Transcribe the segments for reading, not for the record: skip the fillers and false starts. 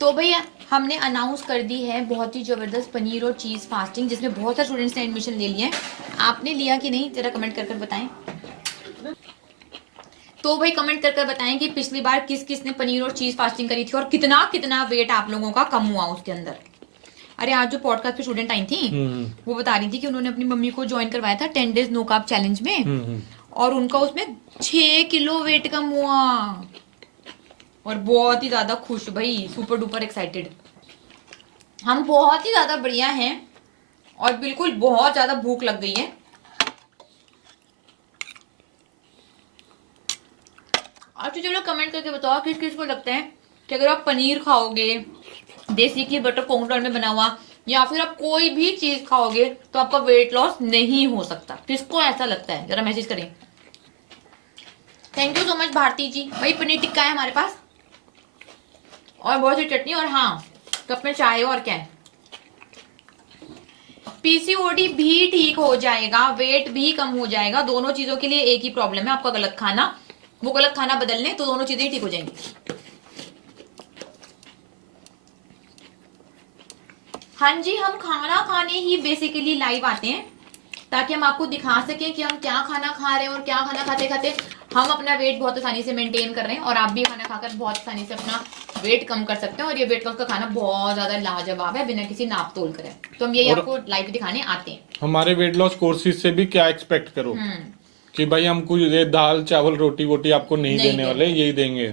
तो भैया हमने अनाउंस कर दी है बहुत ही ज़बरदस्त पनीर और चीज़ फास्टिंग, जिसमें बहुत सारे स्टूडेंट्स ने एडमिशन ले लिया है। आपने लिया कि नहीं, जरा कमेंट कर बताएं। तो भाई कमेंट कर बताएं कि पिछली बार किस किस ने पनीर और चीज़ फास्टिंग करी थी और कितना कितना वेट आप लोगों का कम हुआ उसके अंदर। अरे आज जो पॉडकास्ट पे स्टूडेंट आई थी वो बता रही थी कि उन्होंने अपनी मम्मी को ज्वाइन करवाया था 10 डेज नो कार्ब चैलेंज में, और उनका उसमें 6 किलो वेट कम हुआ और बहुत ही ज्यादा खुश, भाई सुपर डुपर एक्साइटेड। हम बहुत ही ज्यादा बढ़िया हैं और बिल्कुल बहुत ज्यादा भूख लग गई है। आप चलो कमेंट करके बताओ किस किस को लगता है कि अगर आप पनीर खाओगे देसी घी बटर कोकोनट में बना हुआ, या फिर आप कोई भी चीज खाओगे तो आपका वेट लॉस नहीं हो सकता। किसको ऐसा लगता है, जरा मैसेज करें। Thank you so much Bharti ji. भाई पनीर टिक्का है हमारे पास और बहुत सी चटनी, और हाँ कप में चाय, और क्या है। पीसीओडी भी ठीक हो जाएगा, वेट भी कम हो जाएगा। दोनों चीजों के लिए एक ही प्रॉब्लम है, आपका गलत खाना। वो गलत खाना बदल लें तो दोनों चीजें ठीक हो जाएंगी। हाँ जी, हम खाना खाने ही बेसिकली लाइव आते हैं ताकि हम आपको दिखा सकें कि हम क्या खाना खा रहे हैं और क्या खाना खाते खाते हम अपना वेट बहुत आसानी से मेंटेन कर रहे हैं, और आप भी खाना खाकर बहुत आसानी से अपना वेट कम कर सकते हैं। और ये वेट लॉस का खाना बहुत ज्यादा लाजवाब है, बिना किसी नाप तोल करे। तो हम यही आपको लाइव दिखाने आते हैं। हमारे वेट लॉस कोर्सेज से भी क्या एक्सपेक्ट करो कि भाई हमको ये दाल चावल रोटी वोटी आपको नहीं देने वाले, यही देंगे।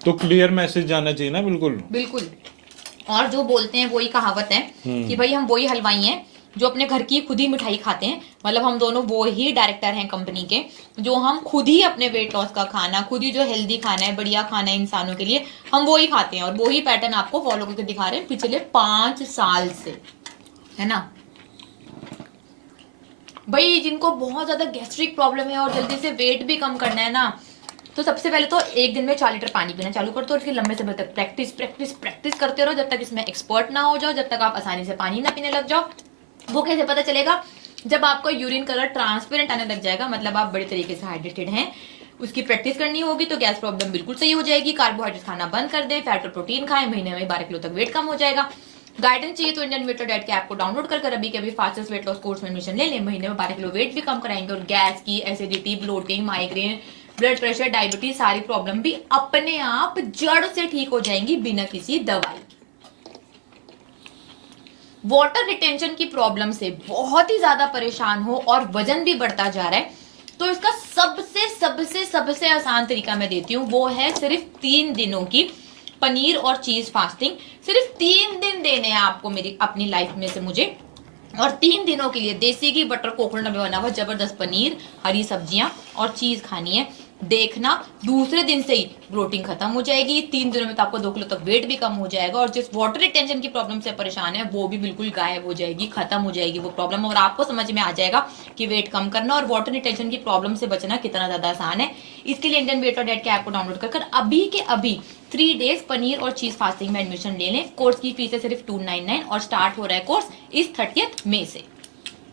तो क्लियर मैसेज जाना चाहिए ना। बिल्कुल बिल्कुल। और जो बोलते हैं वही कहावत है कि भाई हम वही हलवाई हैं जो अपने घर की खुद ही मिठाई खाते हैं। मतलब हम दोनों वो ही डायरेक्टर हैं कंपनी के, जो हम खुद ही अपने वेट लॉस का खाना, खुद ही जो हेल्दी खाना है, बढ़िया खाना है इंसानों के लिए, हम वो ही खाते हैं। और वो ही पैटर्न आपको फॉलो करके दिखा रहे हैं पिछले 5 साल से, है ना भाई। जिनको बहुत ज्यादा गैस्ट्रिक प्रॉब्लम है और जल्दी से वेट भी कम करना है ना, तो सबसे पहले तो एक दिन में 4 लीटर पानी पीना चालू कर दो, और फिर लंबे समय तक प्रैक्टिस प्रैक्टिस प्रैक्टिस करते रहो, जब तक इसमें एक्सपर्ट ना हो जाओ, जब तक आप आसानी से पानी ना पीने लग जाओ। वो कैसे पता चलेगा? जब आपका यूरिन कलर ट्रांसपेरेंट आने लग जाएगा, मतलब आप बड़े तरीके से हाइड्रेटेड हैं। उसकी प्रैक्टिस करनी होगी तो गैस प्रॉब्लम बिल्कुल सही हो जाएगी। कार्बोहाइड्रेट खाना बंद कर दें, फैट और प्रोटीन खाएं, महीने में 12 किलो तक वेट कम हो जाएगा। गाइडेंस चाहिए तो इंडियन वेट डाइट के ऐप को डाउनलोड कर अभी के अभी फास्टेस्ट वेट लॉस कोर्स में एडमिशन ले लें। महीने में 12 किलो वेट भी कम कराएंगे, और गैस की, acidity, bloating, migraine, blood pressure, diabetes, सारी प्रॉब्लम भी अपने आप जड़ से ठीक हो जाएंगी बिना किसी दवाई। वाटर रिटेंशन की प्रॉब्लम से बहुत ही ज्यादा परेशान हो और वजन भी बढ़ता जा रहा है, तो इसका सबसे सबसे सबसे आसान तरीका मैं देती हूँ, वो है सिर्फ 3 दिनों की पनीर और चीज फास्टिंग। सिर्फ 3 दिन देने हैं आपको मेरी अपनी लाइफ में से मुझे, और 3 दिनों के लिए देसी घी बटर कोकोनट में बना हुआ जबरदस्त पनीर, हरी सब्जियां और चीज खानी है। देखना दूसरे दिन से ही ब्लोटिंग खत्म हो जाएगी। 3 दिनों में तो आपको 2 किलो तक वेट भी कम हो जाएगा, और जिस वाटर रिटेंशन की प्रॉब्लम से परेशान है वो भी बिल्कुल गायब हो जाएगी, खत्म हो जाएगी वो प्रॉब्लम। और आपको समझ में आ जाएगा कि वेट कम करना और वाटर रिटेंशन की प्रॉब्लम से बचना कितना ज्यादा आसान है। इसके लिए इंडियन वेट और डाइट के ऐप को डाउनलोड कर अभी के अभी 3 डेज पनीर और चीज फास्टिंग में एडमिशन ले लें। कोर्स की फीस है सिर्फ 299 और स्टार्ट हो रहा है कोर्स इस 30 मई से।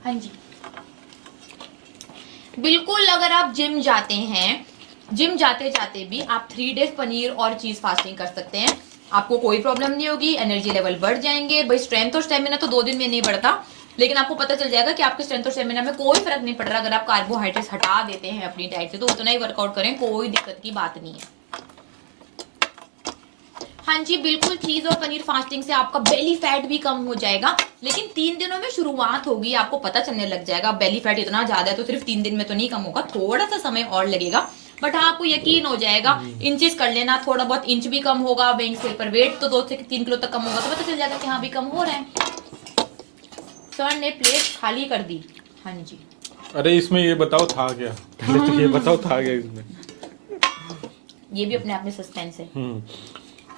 हाँ जी बिल्कुल। अगर आप जिम जाते हैं, जिम जाते जाते भी आप 3 डेज पनीर और चीज फास्टिंग कर सकते हैं, आपको कोई प्रॉब्लम नहीं होगी। एनर्जी लेवल बढ़ जाएंगे। भाई स्ट्रेंथ और स्टेमिना तो 2 दिन में नहीं बढ़ता, लेकिन आपको पता चल जाएगा कि आपके स्ट्रेंथ और स्टेमिना में कोई फर्क नहीं पड़ रहा। अगर आप कार्बोहाइड्रेट्स हटा देते हैं अपनी डाइट से तो उतना ही वर्कआउट करें, कोई दिक्कत की बात नहीं है। हाँ जी बिल्कुल, चीज और पनीर फास्टिंग से आपका बेली फैट भी कम हो जाएगा, लेकिन 3 दिनों में शुरुआत होगी, आपको पता चलने लग जाएगा। बेली फैट इतना ज्यादा है तो सिर्फ 3 दिन में तो नहीं कम होगा, थोड़ा सा समय और लगेगा, बट हाँ आपको यकीन हो जाएगा। इंचेस कर लेना, थोड़ा बहुत इंच भी कम होगा वेइंग स्केल पर, वेट तो 2 से 3 किलो तक कम होगा, तो पता चल जाएगा कि हाँ भी कम हो रहा है। सर ने प्लेट खाली कर दी। हाँ जी। अरे इसमें ये बताओ था क्या, पहले तो ये बताओ था क्या इसमें। ये भी अपने आप में सस्पेंस है।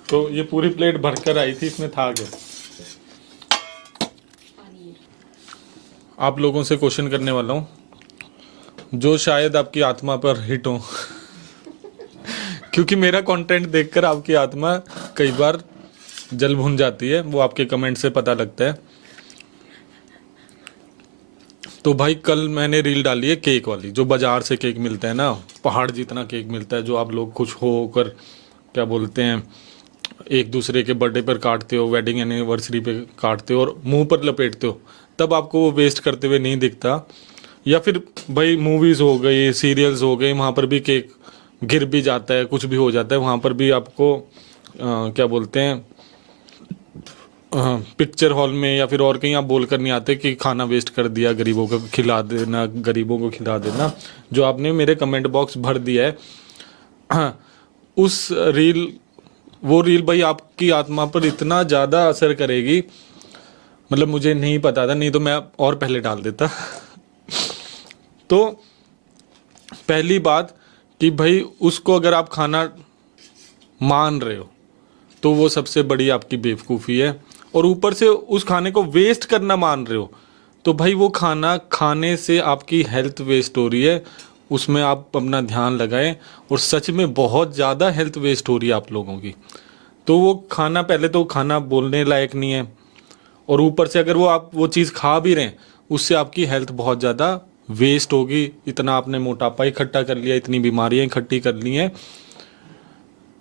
तो ये पूरी प्लेट भरकर आई थी, इसमें था क्या? आप लोगों से क्वेश्चन करने वाला हूँ जो शायद आपकी आत्मा पर हिट हो क्योंकि मेरा कंटेंट देखकर आपकी आत्मा कई बार जल भुन जाती है, वो आपके कमेंट से पता लगता है। तो भाई कल मैंने रील डाली है केक वाली, जो बाजार से केक मिलता है ना, पहाड़ जितना केक मिलता है, जो आप लोग खुश होकर क्या बोलते हैं एक दूसरे के बर्थडे पर काटते हो, वेडिंग एनिवर्सरी पे काटते हो और मुंह पर लपेटते हो, तब आपको वो वेस्ट करते हुए नहीं दिखता। या फिर भाई मूवीज़ हो गई, सीरियल्स हो गए, वहाँ पर भी केक गिर भी जाता है, कुछ भी हो जाता है, वहाँ पर भी आपको क्या बोलते हैं, पिक्चर हॉल में या फिर और कहीं आप बोल कर नहीं आते कि खाना वेस्ट कर दिया, गरीबों को खिला देना, गरीबों को खिला देना, जो आपने मेरे कमेंट बॉक्स भर दिया है। हाँ, उस रील वो रील भाई आपकी आत्मा पर इतना ज़्यादा असर करेगी, मतलब मुझे नहीं पता था, नहीं तो मैं और पहले डाल देता। तो पहली बात कि भाई उसको अगर आप खाना मान रहे हो तो वो सबसे बड़ी आपकी बेवकूफ़ी है, और ऊपर से उस खाने को वेस्ट करना मान रहे हो तो भाई वो खाना खाने से आपकी हेल्थ वेस्ट हो रही है, उसमें आप अपना ध्यान लगाएं। और सच में बहुत ज़्यादा हेल्थ वेस्ट हो रही है आप लोगों की। तो वो खाना, पहले तो खाना बोलने लायक नहीं है, और ऊपर से अगर आप वो चीज़ खा भी रहे हैं उससे आपकी हेल्थ बहुत ज़्यादा वेस्ट होगी। इतना आपने मोटापा इकट्ठा कर लिया, इतनी बीमारियां इकट्ठी कर ली हैं,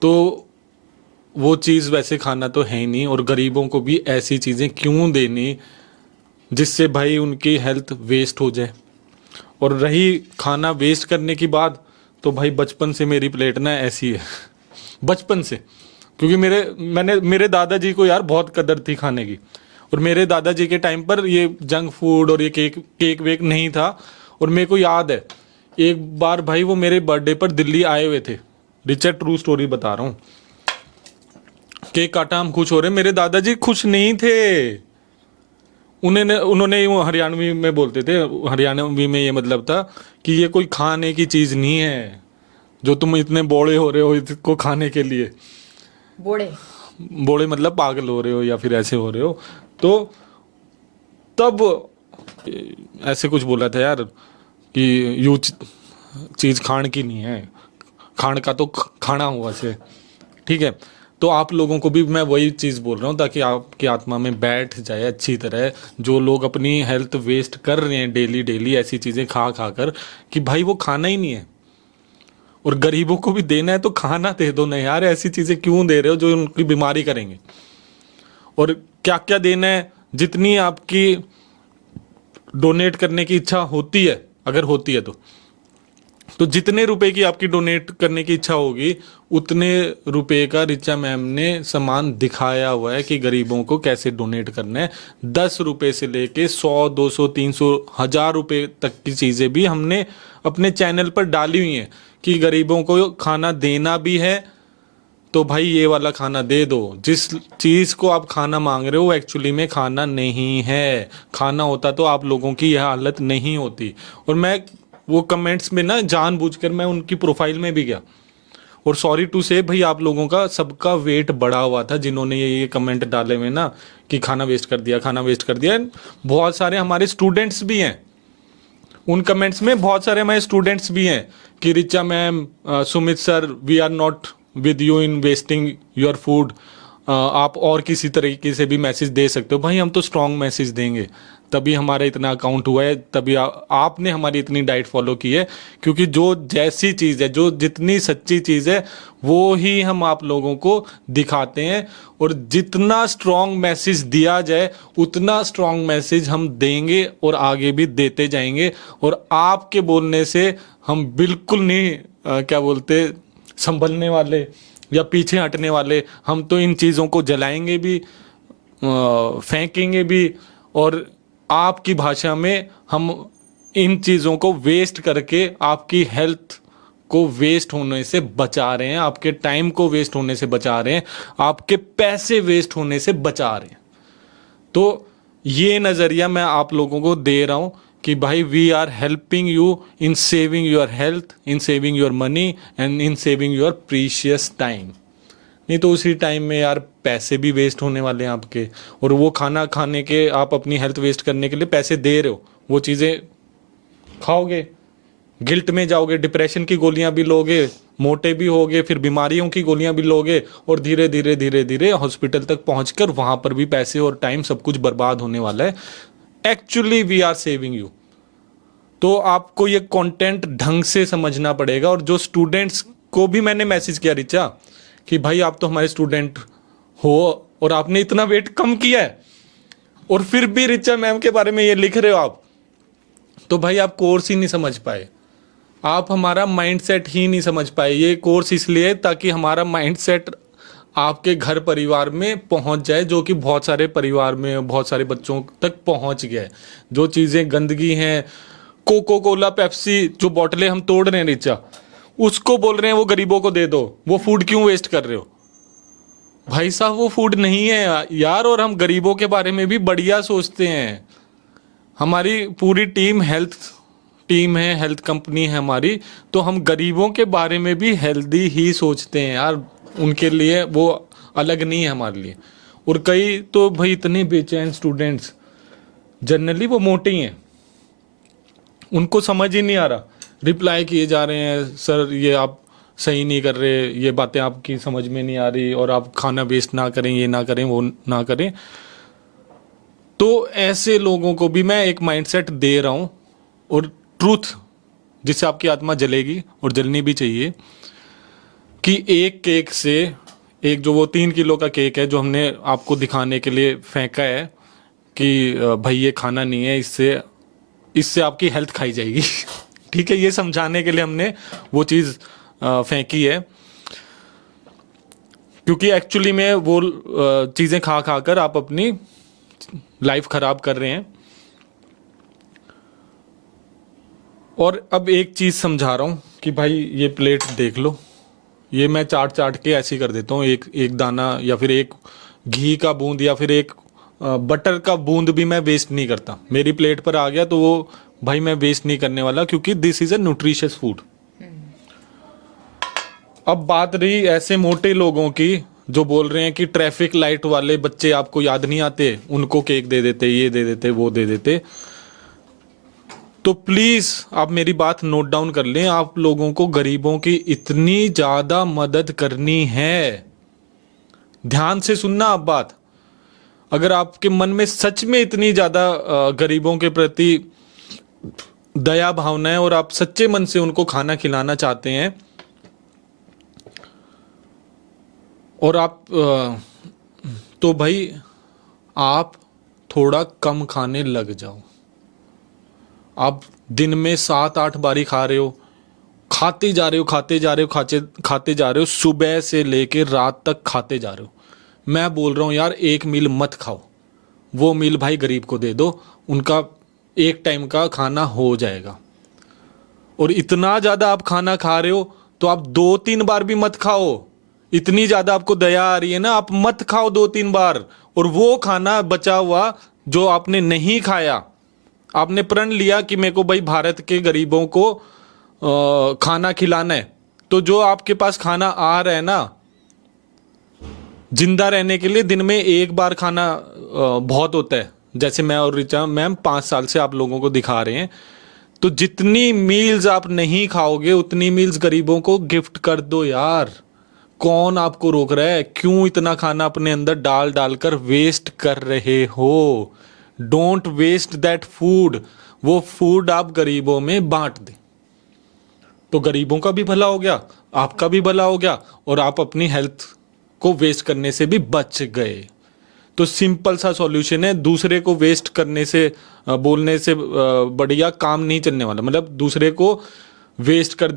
तो वो चीज़ वैसे खाना तो है ही नहीं। और गरीबों को भी ऐसी चीज़ें क्यों देनी जिससे भाई उनकी हेल्थ वेस्ट हो जाए। और रही खाना वेस्ट करने की बात, तो भाई बचपन से मेरी प्लेट ना ऐसी है, बचपन से, क्योंकि मेरे दादाजी को यार बहुत कदर थी खाने की। और मेरे दादाजी के टाइम पर ये जंक फूड और ये केक वेक नहीं था। और मेरे को याद है एक बार भाई वो मेरे बर्थडे पर दिल्ली आए हुए थे, रिचा ट्रू स्टोरी बता रहा हूँ। केक काटा, हम खुश हो रहे, मेरे दादाजी खुश नहीं थे। उन्होंने वो हरियाणवी में बोलते थे, हरियाणवी में ये मतलब था कि ये कोई खाने की चीज़ नहीं है जो तुम इतने बोड़े हो रहे हो इसको खाने के लिए। बोड़े मतलब पागल हो रहे हो या फिर ऐसे हो रहे हो। तो तब ऐसे कुछ बोला था यार कि यू चीज़ खान की नहीं है, खान का तो खाना हुआ से, ठीक है। तो आप लोगों को भी मैं वही चीज़ बोल रहा हूँ ताकि आपकी आत्मा में बैठ जाए अच्छी तरह, जो लोग अपनी हेल्थ वेस्ट कर रहे हैं डेली डेली ऐसी चीज़ें खा खा कर, कि भाई वो खाना ही नहीं है। और गरीबों को भी देना है तो खाना दे दो ना यार, ऐसी चीज़ें क्यों दे रहे हो जो उनकी बीमारी करेंगे। और क्या क्या देना है, जितनी आपकी डोनेट करने की इच्छा होती है, अगर होती है तो जितने रुपए की आपकी डोनेट करने की इच्छा होगी उतने रुपए का रिचा मैम ने सामान दिखाया हुआ है कि गरीबों को कैसे डोनेट करना है। 10 रुपए से लेके 100, 200, 300, 1000 रुपए तक की चीज़ें भी हमने अपने चैनल पर डाली हुई हैं कि गरीबों को खाना देना भी है तो भाई ये वाला खाना दे दो। जिस चीज़ को आप खाना मांग रहे हो वो एक्चुअली में खाना नहीं है। खाना होता तो आप लोगों की यह हालत नहीं होती। और मैं वो कमेंट्स में ना जानबूझकर मैं उनकी प्रोफाइल में भी गया, और सॉरी टू से भाई आप लोगों का सबका वेट बढ़ा हुआ था जिन्होंने ये कमेंट डाले हुए ना कि खाना वेस्ट कर दिया, खाना वेस्ट कर दिया। बहुत सारे हमारे स्टूडेंट्स भी हैं उन कमेंट्स में, बहुत सारे हमारे स्टूडेंट्स भी हैं कि Richa ma'am, Sumit sir, we are not with you in wasting your food. आप और किसी तरीके से भी मैसेज दे सकते हो। भाई हम तो स्ट्रॉन्ग मैसेज देंगे, तभी हमारा इतना अकाउंट हुआ है, तभी आपने हमारी इतनी डाइट फॉलो की है। क्योंकि जो जैसी चीज़ है, जो जितनी सच्ची चीज़ है वो ही हम आप लोगों को दिखाते हैं। और जितना स्ट्रॉन्ग मैसेज दिया जाए उतना स्ट्रॉन्ग मैसेज हम देंगे और आगे भी देते जाएंगे। और आपके बोलने से हम बिल्कुल नहीं क्या बोलते संभलने वाले या पीछे हटने वाले। हम तो इन चीज़ों को जलाएंगे भी, फेंकेंगे भी, और आपकी भाषा में हम इन चीज़ों को वेस्ट करके आपकी हेल्थ को वेस्ट होने से बचा रहे हैं, आपके टाइम को वेस्ट होने से बचा रहे हैं, आपके पैसे वेस्ट होने से बचा रहे हैं। तो ये नज़रिया मैं आप लोगों को दे रहा हूँ कि भाई we are helping you in saving your health, in saving your money and in saving your precious time. नहीं तो उसी टाइम में यार पैसे भी वेस्ट होने वाले हैं आपके, और वो खाना खाने के आप अपनी हेल्थ वेस्ट करने के लिए पैसे दे रहे हो, वो चीज़ें खाओगे, गिल्ट में जाओगे, डिप्रेशन की गोलियां भी लोगे, मोटे भी होगे, फिर बीमारियों की गोलियां भी लोगे, और धीरे धीरे धीरे धीरे हॉस्पिटल तक पहुंचकर वहां पर भी पैसे और टाइम सब कुछ बर्बाद होने वाला है। Actually we are saving you. तो आपको ये कंटेंट ढंग से समझना पड़ेगा। और जो स्टूडेंट्स को भी मैंने मैसेज किया रिचा कि भाई आप तो हमारे स्टूडेंट हो और आपने इतना वेट कम किया है और फिर भी रिचा मैम के बारे में ये लिख रहे हो आप, तो भाई आप कोर्स ही नहीं समझ पाए, आप हमारा माइंडसेट ही नहीं समझ पाए। ये कोर्स इसलिए ताकि हमारा माइंडसेट आपके घर परिवार में पहुंच जाए, जो कि बहुत सारे परिवार में बहुत सारे बच्चों तक पहुंच गया है। जो चीज़ें गंदगी हैं, कोको कोला पेप्सी जो बोतलें हम तोड़ रहे हैं रिचा, उसको बोल रहे हैं वो गरीबों को दे दो, वो फूड क्यों वेस्ट कर रहे हो भाई साहब? वो फूड नहीं है यार। और हम गरीबों के बारे में भी बढ़िया सोचते हैं। हमारी पूरी टीम हेल्थ टीम है, हेल्थ कंपनी है हमारी, तो हम गरीबों के बारे में भी हेल्दी ही सोचते हैं यार। उनके लिए वो अलग नहीं है हमारे लिए। और कई तो भाई इतने बेचैन स्टूडेंट्स, जनरली वो मोटे ही हैं, उनको समझ ही नहीं आ रहा, रिप्लाई किए जा रहे हैं सर ये आप सही नहीं कर रहे, ये बातें आपकी समझ में नहीं आ रही, और आप खाना वेस्ट ना करें, ये ना करें, वो ना करें। तो ऐसे लोगों को भी मैं एक माइंडसेट दे रहा हूँ, और ट्रूथ जिससे आपकी आत्मा जलेगी, और जलनी भी चाहिए, कि एक केक से, एक जो वो 3 किलो का केक है जो हमने आपको दिखाने के लिए फेंका है कि भाई ये खाना नहीं है, इससे इससे आपकी हेल्थ खाई जाएगी ठीक है, ये समझाने के लिए हमने वो चीज़ फेंकी है, क्योंकि एक्चुअली में वो चीज़ें खा खा कर आप अपनी लाइफ खराब कर रहे हैं। और अब एक चीज़ समझा रहा हूँ कि भाई ये प्लेट देख लो, ये मैं चाट चाट के ऐसे ही कर देता हूँ, एक एक दाना या फिर एक घी का बूंद या फिर एक बटर का बूंद भी मैं वेस्ट नहीं करता। मेरी प्लेट पर आ गया तो वो भाई मैं वेस्ट नहीं करने वाला, क्योंकि this is a nutritious food. अब बात रही ऐसे मोटे लोगों की जो बोल रहे हैं कि ट्रैफिक लाइट वाले बच्चे आपको याद नहीं आते, उनको केक दे देते, ये दे देते, वो दे देते। तो प्लीज आप मेरी बात नोट डाउन कर लें, आप लोगों को गरीबों की इतनी ज्यादा मदद करनी है। ध्यान से सुनना आप बात। अगर आपके मन में सच में इतनी ज्यादा गरीबों के प्रति दया भावना है और आप सच्चे मन से उनको खाना खिलाना चाहते हैं, और आप तो भाई आप थोड़ा कम खाने लग जाओ। आप दिन में 7-8 बारी खा रहे हो, खाते जा रहे हो, खाते जा रहे हो, खाते जा रहे हो, सुबह से लेके रात तक खाते जा रहे हो। मैं बोल रहा हूँ यार, एक मील मत खाओ, वो मील भाई गरीब को दे दो, उनका एक टाइम का खाना हो जाएगा। और इतना ज़्यादा आप खाना खा रहे हो तो आप 2-3 बार भी मत खाओ। इतनी ज़्यादा आपको दया आ रही है ना, आप मत खाओ 2-3 बार। और वो खाना बचा हुआ जो आपने नहीं खाया, आपने प्रण लिया कि मेरे को भाई भारत के गरीबों को खाना खिलाना है, तो जो आपके पास खाना आ रहा है ना, जिंदा रहने के लिए दिन में एक बार खाना बहुत होता है। जैसे मैं और रिचा मैम 5 साल से आप लोगों को दिखा रहे हैं, तो जितनी मील्स आप नहीं खाओगे उतनी मील्स गरीबों को गिफ्ट कर दो यार। कौन आपको रोक रहा है? क्यों इतना खाना अपने अंदर डाल डालकर वेस्ट कर रहे हो? Don't waste that food. वो फूड आप गरीबों में बांट दें, तो गरीबों का भी भला हो गया, आपका भी भला हो गया, और आप अपनी हेल्थ को वेस्ट करने से भी बच गए। तो सिंपल सा सॉल्यूशन है। दूसरे को वेस्ट करने से बोलने से बढ़िया काम नहीं चलने वाला। मतलब दूसरे को वेस्ट कर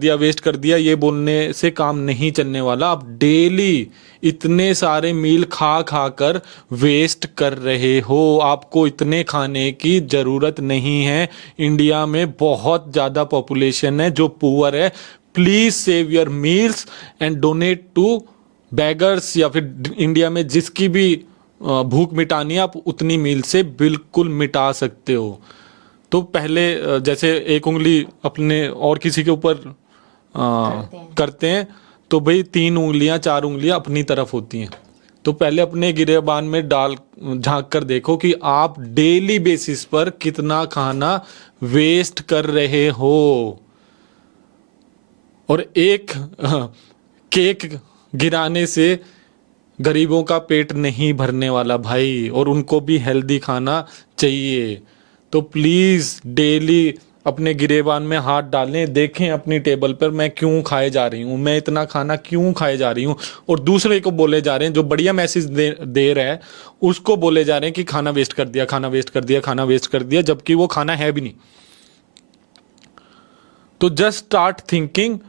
दिया ये बोलने से काम नहीं चलने वाला। आप डेली इतने सारे मील खा खा कर वेस्ट कर रहे हो। आपको इतने खाने की जरूरत नहीं है। इंडिया में बहुत ज़्यादा पॉपुलेशन है जो पुअर है। Please save your meals and donate to beggars, या फिर इंडिया में जिसकी भी भूख मिटानी है आप उतनी मील से बिल्कुल मिटा सकते हो। तो पहले जैसे एक उंगली अपने और किसी के ऊपर करते हैं, तो भाई 3 उंगलियां 4 उंगलियां अपनी तरफ होती हैं। तो पहले अपने गिरेबान में डाल झांक कर देखो कि आप डेली बेसिस पर कितना खाना वेस्ट कर रहे हो। और एक केक गिराने से गरीबों का पेट नहीं भरने वाला भाई, और उनको भी हेल्दी खाना चाहिए। तो प्लीज़ डेली अपने गिरेबान में हाथ डालें, देखें अपनी टेबल पर मैं क्यों खाए जा रही हूँ, मैं इतना खाना क्यों खाए जा रही हूँ। और दूसरे को बोले जा रहे हैं, जो बढ़िया मैसेज दे रहा है उसको बोले जा रहे हैं कि खाना वेस्ट कर दिया, खाना वेस्ट कर दिया, खाना वेस्ट कर दिया, जबकि वो खाना है भी नहीं। तो just start thinking,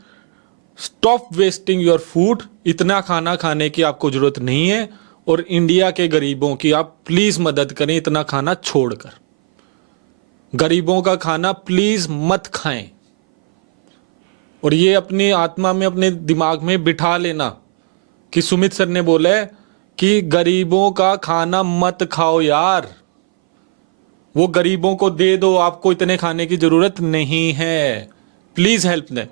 stop wasting your food. इतना खाना खाने की आपको जरूरत नहीं है। और इंडिया के गरीबों की आप प्लीज मदद करें, इतना खाना छोड़कर। गरीबों का खाना प्लीज मत खाएं। और ये अपनी आत्मा में, अपने दिमाग में बिठा लेना कि सुमित सर ने बोला है कि गरीबों का खाना मत खाओ यार, वो गरीबों को दे दो, आपको इतने खाने की जरूरत नहीं है। Please help them.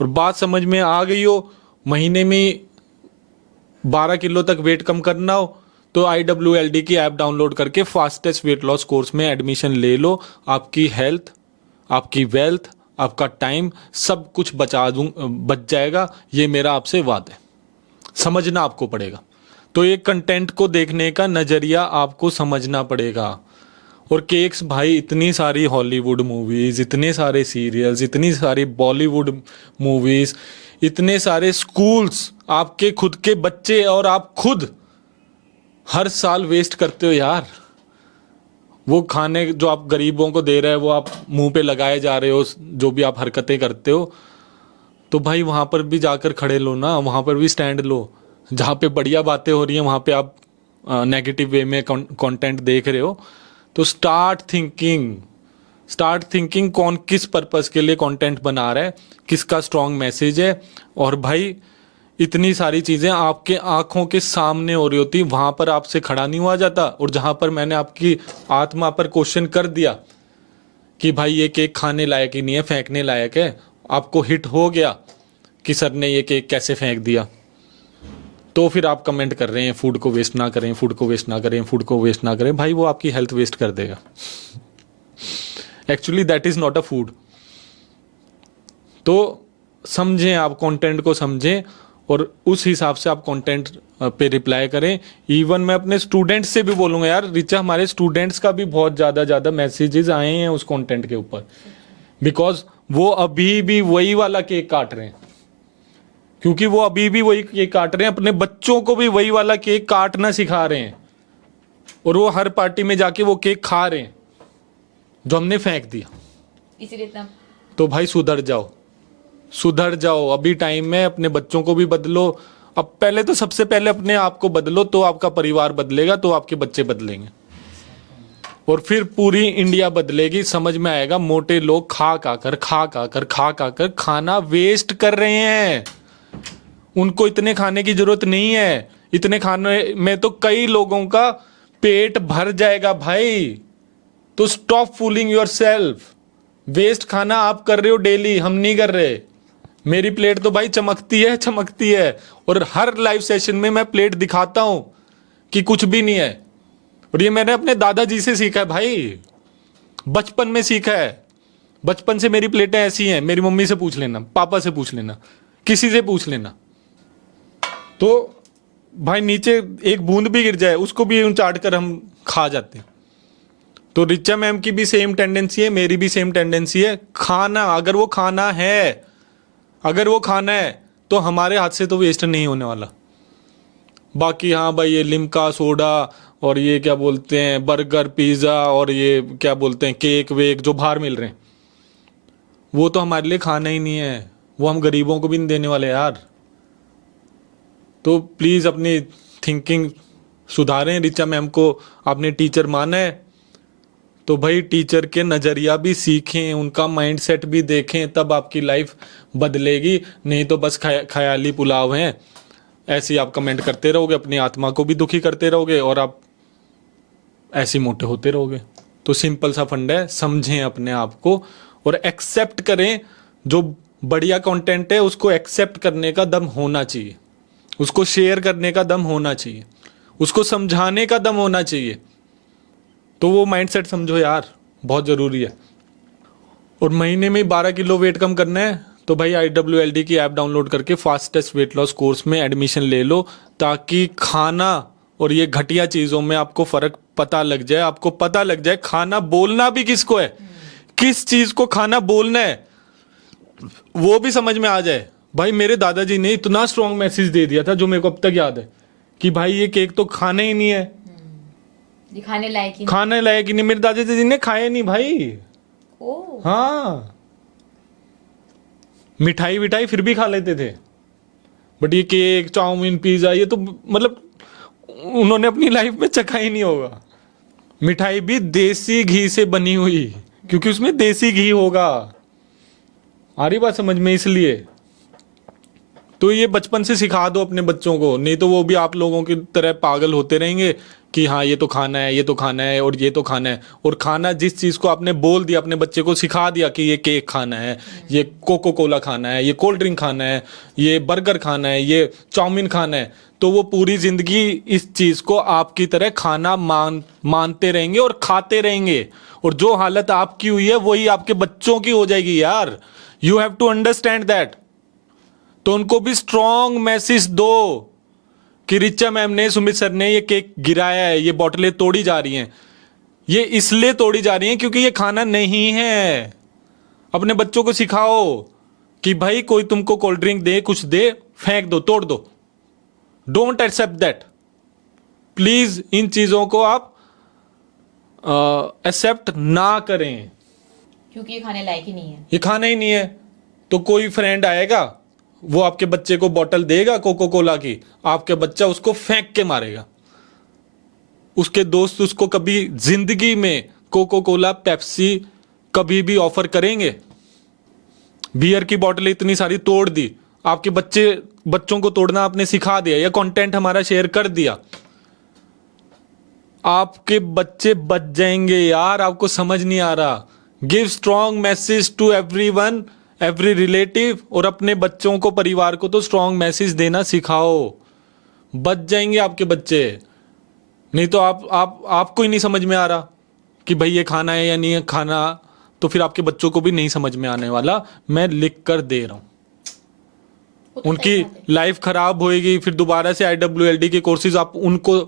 और बात समझ में आ गई हो, महीने में 12 किलो तक वेट कम करना हो तो IWLD की ऐप डाउनलोड करके फास्टेस्ट वेट लॉस कोर्स में एडमिशन ले लो। आपकी हेल्थ, आपकी वेल्थ, आपका टाइम सब कुछ बच जाएगा। ये मेरा आपसे वादा है। समझना आपको पड़ेगा। तो ये कंटेंट को देखने का नजरिया आपको समझना पड़ेगा। और केक्स भाई, इतनी सारी हॉलीवुड मूवीज, इतने सारे सीरियल्स, इतनी सारी बॉलीवुड मूवीज, इतने सारे स्कूल्स, आपके खुद के बच्चे और आप खुद हर साल वेस्ट करते हो यार। वो खाने जो आप गरीबों को दे रहे हो वो आप मुंह पे लगाए जा रहे हो, जो भी आप हरकतें करते हो। तो भाई वहां पर भी जाकर खड़े लो ना, वहां पर भी स्टैंड लो। जहाँ पे बढ़िया बातें हो रही हैं वहां पे आप नेगेटिव वे में कंटेंट देख रहे हो। तो स्टार्ट थिंकिंग कौन किस पर्पस के लिए कंटेंट बना रहा है, किसका स्ट्रॉन्ग मैसेज है। और भाई इतनी सारी चीजें आपके आंखों के सामने हो रही होती, वहां पर आपसे खड़ा नहीं हुआ जाता। और जहां पर मैंने आपकी आत्मा पर क्वेश्चन कर दिया कि भाई ये केक खाने लायक ही नहीं है, फेंकने लायक है, आपको हिट हो गया कि सर ने ये केक कैसे फेंक दिया, तो फिर आप कमेंट कर रहे हैं फूड को वेस्ट ना करें, फूड को वेस्ट ना करें, फूड को वेस्ट ना करें। भाई वो आपकी हेल्थ वेस्ट कर देगा। Actually that is not a food. तो समझें, आप कंटेंट को समझें और उस हिसाब से आप कंटेंट पे रिप्लाई करें। इवन मैं अपने स्टूडेंट्स से भी बोलूंगा यार, रिचा, हमारे स्टूडेंट्स का भी बहुत ज्यादा मैसेजेस आए हैं उस कंटेंट के ऊपर, बिकॉज वो अभी भी वही वाला केक काट रहे हैं। क्योंकि वो अभी भी वही केक काट रहे हैं, अपने बच्चों को भी वही वाला केक काटना सिखा रहे हैं। और वो हर पार्टी में जाके वो केक खा रहे हैं जो हमने फेंक दिया। इसलिए तो भाई सुधर जाओ, अभी टाइम है। अपने बच्चों को भी बदलो। अब पहले तो सबसे पहले अपने आप को बदलो, तो आपका परिवार बदलेगा, तो आपके बच्चे बदलेंगे और फिर पूरी इंडिया बदलेगी। समझ में आएगा। मोटे लोग खा कर खाना वेस्ट कर रहे हैं। उनको इतने खाने की जरूरत नहीं है। इतने खाने में तो कई लोगों का पेट भर जाएगा भाई। तो स्टॉप फूलिंग योरसेल्फ। वेस्ट खाना आप कर रहे हो डेली, हम नहीं कर रहे। मेरी प्लेट तो भाई चमकती है और हर लाइव सेशन में मैं प्लेट दिखाता हूं कि कुछ भी नहीं है। और ये मैंने अपने दादाजी से सीखा है भाई, बचपन में सीखा है। बचपन से मेरी प्लेटें ऐसी हैं। मेरी मम्मी से पूछ लेना, पापा से पूछ लेना, किसी से पूछ लेना। तो भाई नीचे एक बूंद भी गिर जाए उसको भी चाट कर हम खा जाते हैं। तो रिचा मैम की भी सेम टेंडेंसी है, मेरी भी सेम टेंडेंसी है। खाना अगर वो खाना है तो हमारे हाथ से तो वेस्ट नहीं होने वाला। बाकी हाँ भाई, ये लिम्का सोडा और ये क्या बोलते हैं बर्गर पिज्ज़ा और ये क्या बोलते हैं केक वेक जो बाहर मिल रहे हैं, वो तो हमारे लिए खाना ही नहीं है। वो हम गरीबों को भी नहीं देने वाले यार। तो प्लीज़ अपनी थिंकिंग सुधारें। रिचा मैम को आपने टीचर माना है तो भाई टीचर के नज़रिया भी सीखें, उनका माइंडसेट भी देखें, तब आपकी लाइफ बदलेगी। नहीं तो बस ख्याली पुलाव हैं, ऐसे ही आप कमेंट करते रहोगे, अपनी आत्मा को भी दुखी करते रहोगे और आप ऐसे मोटे होते रहोगे। तो सिंपल सा फंडा है, समझें अपने आप को और एक्सेप्ट करें। जो बढ़िया कंटेंट है उसको एक्सेप्ट करने का दम होना चाहिए, उसको शेयर करने का दम होना चाहिए, उसको समझाने का दम होना चाहिए। तो वो माइंडसेट समझो यार, बहुत ज़रूरी है। और महीने में 12 किलो वेट कम करना है तो भाई IWLD की ऐप डाउनलोड करके फास्टेस्ट वेट लॉस कोर्स में एडमिशन ले लो, ताकि खाना और ये घटिया चीज़ों में आपको फ़र्क पता लग जाए। आपको पता लग जाए खाना बोलना भी किसको है, किस चीज को खाना बोलना है वो भी समझ में आ जाए। भाई मेरे दादाजी ने इतना स्ट्रॉन्ग मैसेज दे दिया था जो मेरे को अब तक याद है कि भाई ये केक तो खाना ही नहीं है, ये खाने लायक ही खाने लायक ही नहीं। मेरे दादाजी ने खाया नहीं भाई। ओ हाँ, मिठाई विठाई फिर भी खा लेते थे, बट ये केक चाउमीन पिज्जा ये तो मतलब उन्होंने अपनी लाइफ में चखा ही नहीं होगा। मिठाई भी देसी घी से बनी हुई, क्योंकि उसमें देसी घी होगा। आ रही बात समझ में? इसलिए तो ये बचपन से सिखा दो अपने बच्चों को, नहीं तो वो भी आप लोगों की तरह पागल होते रहेंगे कि हाँ ये तो खाना है, ये तो खाना है और ये तो खाना है। और खाना जिस चीज़ को आपने बोल दिया, अपने बच्चे को सिखा दिया कि ये केक खाना है, ये कोको कोला खाना है, ये कोल्ड ड्रिंक खाना है, ये बर्गर खाना है, ये चाउमीन खाना है, तो वो पूरी जिंदगी इस चीज़ को आपकी तरह खाना मानते रहेंगे और खाते रहेंगे। और जो हालत आपकी हुई है वही आपके बच्चों की हो जाएगी यार। You have to understand that. तो उनको भी स्ट्रॉन्ग मैसेज दो कि रिचा मैम ने, सुमित सर ने ये केक गिराया है, ये बोतलें तोड़ी जा रही हैं, ये इसलिए तोड़ी जा रही हैं क्योंकि ये खाना नहीं है। अपने बच्चों को सिखाओ कि भाई कोई तुमको कोल्ड ड्रिंक दे, कुछ दे, फेंक दो, तोड़ दो। Don't accept that please. इन चीजों को आप एक्सेप्ट ना करें, क्योंकि ये खाने लायक ही नहीं है। ये खाना ही नहीं है। तो कोई फ्रेंड आएगा, वो आपके बच्चे को बोतल देगा कोको कोला की, आपके बच्चा उसको फेंक के मारेगा। उसके दोस्त उसको कभी जिंदगी में कोको कोला पेप्सी कभी भी ऑफर करेंगे? बियर की बोतल इतनी सारी तोड़ दी, आपके बच्चों को तोड़ना आपने सिखा दिया, या कंटेंट हमारा शेयर कर दिया, आपके बच्चे बच जाएंगे यार। आपको समझ नहीं आ रहा। Give strong message to everyone, every relative, और अपने बच्चों को, परिवार को तो स्ट्रॉन्ग मैसेज देना सिखाओ। बच जाएंगे आपके बच्चे। नहीं तो आपको ही नहीं समझ में आ रहा कि भाई ये खाना है या नहीं है खाना, तो फिर आपके बच्चों को भी नहीं समझ में आने वाला। मैं लिख कर दे रहा हूं। उनकी लाइफ खराब होएगी। फिर दोबारा से IWLD के कोर्सेज आप उनको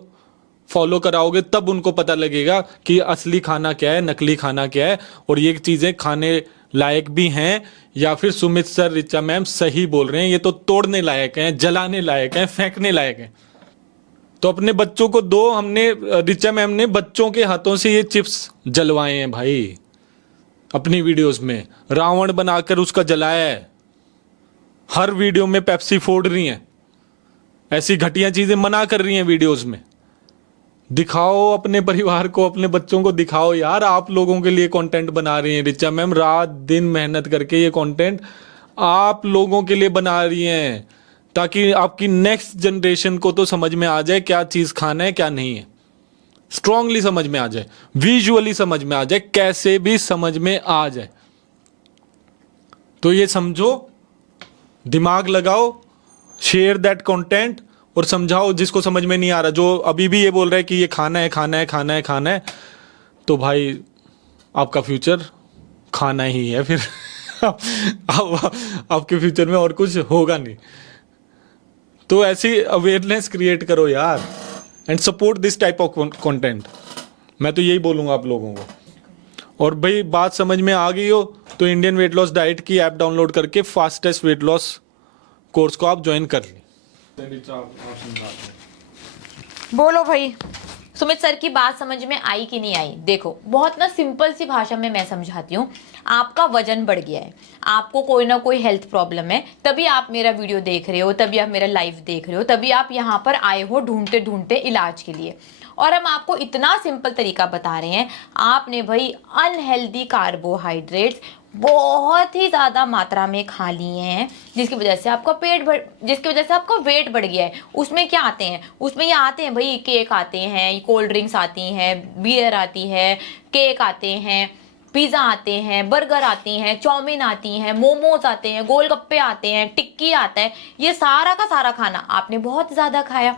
फॉलो कराओगे, तब उनको पता लगेगा कि असली खाना क्या है, नकली खाना क्या है, और ये चीजें खाने लायक भी हैं या फिर सुमित सर, रिचा मैम सही बोल रहे हैं, ये तो तोड़ने लायक हैं, जलाने लायक हैं, फेंकने लायक हैं। तो अपने बच्चों को दो। हमने, रिचा मैम ने बच्चों के हाथों से ये चिप्स जलवाए हैं भाई, अपनी वीडियोस में रावण बनाकर उसका जलाया है। हर वीडियो में पेप्सी फोड़ रही हैं, ऐसी घटिया चीजें मना कर रही हैं वीडियोस में। दिखाओ अपने परिवार को, अपने बच्चों को दिखाओ यार। आप लोगों के लिए कंटेंट बना रही हैं रिचा मैम, रात दिन मेहनत करके ये कंटेंट आप लोगों के लिए बना रही हैं, ताकि आपकी नेक्स्ट जनरेशन को तो समझ में आ जाए क्या चीज खाना है क्या नहीं है। स्ट्रांगली समझ में आ जाए, विजुअली समझ में आ जाए, कैसे भी समझ में आ जाए। तो ये समझो, दिमाग लगाओ, शेयर दैट कंटेंट और समझाओ जिसको समझ में नहीं आ रहा, जो अभी भी ये बोल रहा है कि ये खाना है खाना है खाना है खाना है, तो भाई आपका फ्यूचर खाना ही है फिर। आपके फ्यूचर में और कुछ होगा नहीं। तो ऐसी अवेयरनेस क्रिएट करो यार, and support this type of content. मैं तो यही बोलूंगा आप लोगों को। और भाई बात समझ में आ गई हो तो इंडियन वेट लॉस डाइट की ऐप डाउनलोड करके फास्टेस्ट वेट लॉस कोर्स को आप ज्वाइन कर लें। बोलो भाई, सुमित सर की बात समझ में आई कि नहीं आई? देखो, बहुत ना सिंपल सी भाषा में मैं समझाती हूँ। आपका वजन बढ़ गया है, आपको कोई ना कोई हेल्थ प्रॉब्लम है, तभी आप मेरा वीडियो देख रहे हो, तभी आप मेरा लाइव देख रहे हो, तभी आप यहाँ पर आए हो ढूंढते ढूंढते इलाज के लिए। और हम आपको इतना सिंपल तरीका बता रहे हैं। आपने भाई अनहेल्दी कार्बोहाइड्रेट्स बहुत ही ज़्यादा मात्रा में खा लिए हैं, जिसकी वजह से आपका जिसकी वजह से आपका वेट बढ़ गया है। उसमें क्या आते हैं? उसमें ये आते हैं भाई, केक आते हैं, कोल्ड ड्रिंक्स आती हैं, बियर आती है, केक आते हैं, पिज़्ज़ा आते हैं, बर्गर आती हैं, चाउमीन आती हैं, मोमोज आते हैं, गोलगप्पे आते हैं, टिक्की आता है। ये सारा का सारा खाना आपने बहुत ज़्यादा खाया।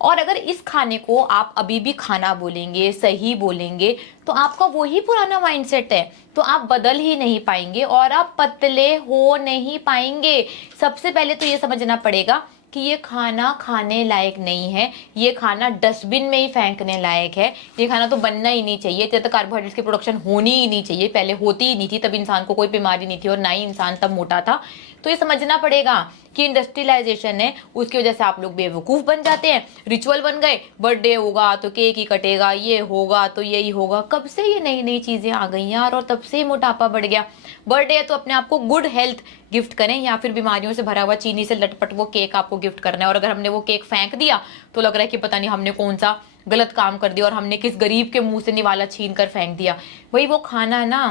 और अगर इस खाने को आप अभी भी खाना बोलेंगे, सही बोलेंगे, तो आपका वही पुराना माइंडसेट है, तो आप बदल ही नहीं पाएंगे और आप पतले हो नहीं पाएंगे। सबसे पहले तो ये समझना पड़ेगा कि ये खाना खाने लायक नहीं है, ये खाना डस्टबिन में ही फेंकने लायक है, ये खाना तो बनना ही नहीं चाहिए, जब तक कार्बोहाइड्रेट्स की प्रोडक्शन होनी ही नहीं चाहिए, पहले होती ही नहीं थी, तब इंसान को कोई बीमारी नहीं थी और ना ही इंसान तब मोटा था। तो ये समझना पड़ेगा कि इंडस्ट्रियलाइजेशन है, उसकी वजह से आप लोग बेवकूफ़ बन जाते हैं, रिचुअल बन गए, बर्थडे होगा तो केक ही कटेगा, ये होगा तो यही होगा। कब से ये नई नई चीज़ें आ गई यार, और तब से ही मोटापा बढ़ गया। बर्थडे है तो अपने आप को गुड हेल्थ गिफ्ट करें, या फिर बीमारियों से भरा हुआ चीनी से लटपट वो केक आपको गिफ्ट करना है, और अगर हमने वो केक फेंक दिया तो लग रहा है कि पता नहीं हमने कौन सा गलत काम कर दिया और हमने किस गरीब के मुंह से निवाला छीन कर फेंक दिया। वही वो खाना ना,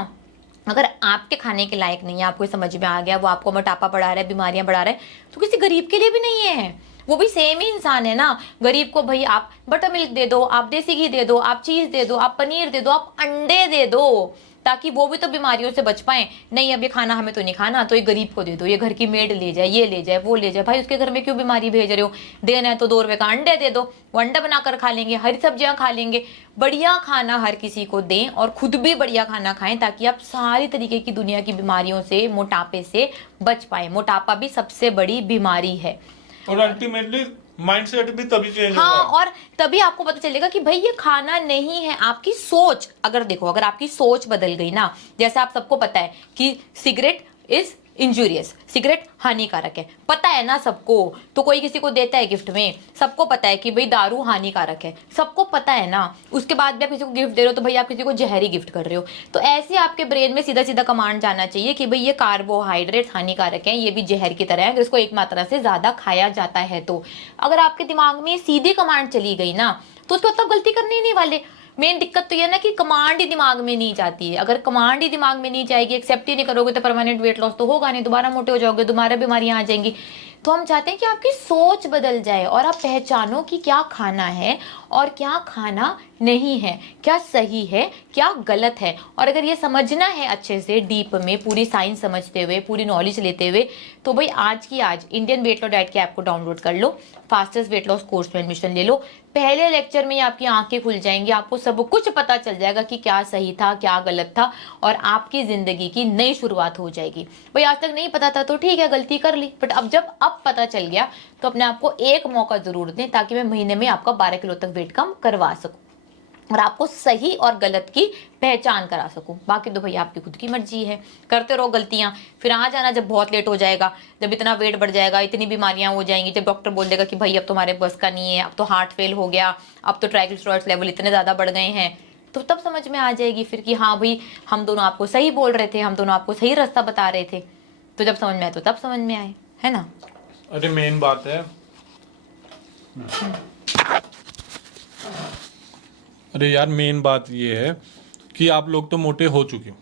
अगर आपके खाने के लायक नहीं है, आपको समझ में आ गया वो आपको मोटापा बढ़ा रहा है, बीमारियां बढ़ा रहा है, तो किसी गरीब के लिए भी नहीं है। वो भी सेम ही इंसान है ना। गरीब को भाई आप बटर मिल्क दे दो, आप देसी घी दे दो, आप चीज दे दो, आप पनीर दे दो, आप अंडे दे दो, ताकि वो भी तो बीमारियों से बच पाए। नहीं अब ये खाना हमें तो नहीं खाना, तो ये गरीब को दे दो, ये घर की मेड ले जाए, ये ले जाए, वो ले जाए। भाई उसके घर में क्यों बीमारी भेज रहे हो? देना है तो 2 रुपए का अंडे दे दो, वो अंडा बनाकर खा लेंगे, हरी सब्जियां खा लेंगे। बढ़िया खाना हर किसी को दें और खुद भी बढ़िया खाना खाएं, ताकि आप सारी तरीके की दुनिया की बीमारियों से, मोटापे से बच पाए। मोटापा भी सबसे बड़ी बीमारी है। और अल्टीमेटली माइंडसेट भी तभी चेंज हाँ, होगा। और तभी आपको पता चलेगा कि भाई ये खाना नहीं है, आपकी सोच। अगर देखो, अगर आपकी सोच बदल गई ना, जैसे आप सबको पता है कि सिगरेट इज इंजूरियस, सिगरेट हानिकारक है, पता है ना सबको, तो कोई किसी को देता है गिफ्ट में। सबको पता है कि भाई दारू हानिकारक है, सबको पता है ना, उसके बाद भी आप किसी को गिफ्ट दे रहे हो तो भाई आप किसी को जहरी गिफ्ट कर रहे हो। तो ऐसे आपके ब्रेन में सीधा सीधा कमांड जाना चाहिए कि भाई ये कार्बोहाइड्रेट हानिकारक है, ये भी जहर की तरह है, अगर इसको एक मात्रा से ज्यादा खाया जाता है तो। अगर आपके दिमाग में सीधी कमांड चली गई ना, तो उसको तब गलती करनी ही नहीं वाले। मेन दिक्कत तो ये ना कि कमांड ही दिमाग में नहीं जाती है। अगर कमांड ही दिमाग में नहीं जाएगी, एक्सेप्ट ही नहीं करोगे, तो परमानेंट वेट लॉस तो होगा नहीं, दोबारा मोटे हो जाओगे, दोबारा बीमारियां आ जाएंगी। तो हम चाहते हैं कि आपकी सोच बदल जाए और आप पहचानो कि क्या खाना है और क्या खाना नहीं है, क्या सही है, क्या गलत है। और अगर ये समझना है अच्छे से, डीप में पूरी साइंस समझते हुए, पूरी नॉलेज लेते हुए, तो भाई आज की आज इंडियन वेट लॉस डाइट की ऐप को डाउनलोड कर लो, फास्टेस्ट वेट लॉस कोर्स में एडमिशन ले लो। पहले लेक्चर में ही आपकी आंखें खुल जाएंगी, आपको सब कुछ पता चल जाएगा कि क्या सही था, क्या गलत था, और आपकी जिंदगी की नई शुरुआत हो जाएगी। भाई आज तक नहीं पता था तो ठीक है, गलती कर ली, बट अब पता चल गया तो अपने आप को एक मौका जरूर दें, ताकि मैं महीने में आपका 12 किलो तक वेट कम करवा सकूं और आपको सही और गलत की पहचान करा सकूं। बाकी तो भाई आपकी खुद की मर्जी है, करते रहो गलतियां, फिर आ जाना जब बहुत लेट हो जाएगा, जब इतना वेट बढ़ जाएगा, इतनी बीमारियां हो जाएंगी, जब डॉक्टर बोल देगा कि भाई अब तुम्हारे बस का नहीं है, अब तो हार्ट फेल हो गया, अब तो ट्राइग्लिसराइड्स लेवल इतने ज्यादा बढ़ गए हैं, तो तब समझ में आ जाएगी फिर कि हाँ भाई हम दोनों आपको सही बोल रहे थे, हम दोनों आपको सही रास्ता बता रहे थे। तो जब समझ में आए तो तब समझ में आए, है ना। अरे मेन बात है, अरे यार मेन बात ये है कि आप लोग तो मोटे हो चुके हो,